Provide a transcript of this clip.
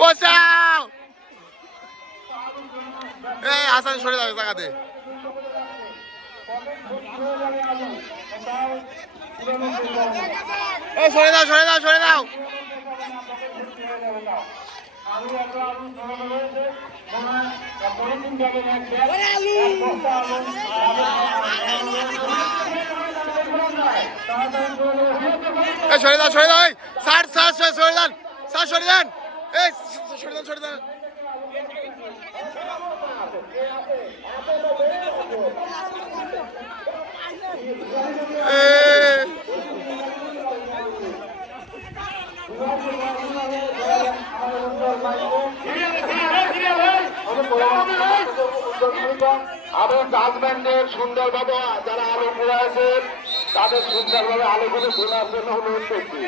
বসাও। এই হাসান সরে যাবে জায়গাতে এই সরে দাও সরে দাও সরে দাও। তাড়াতাড়ি এ সরে দাও সরে দাও স্যার স্যার স্যার সরে দেন স্যার সরে দেন এই সরে দেন সরে দেন এ এবং ডাকব্যান্ডের সুন্দরভাবে যারা আছেন তাদের সুন্দরভাবে আলো করে শোনার জন্য অনুরোধ করছি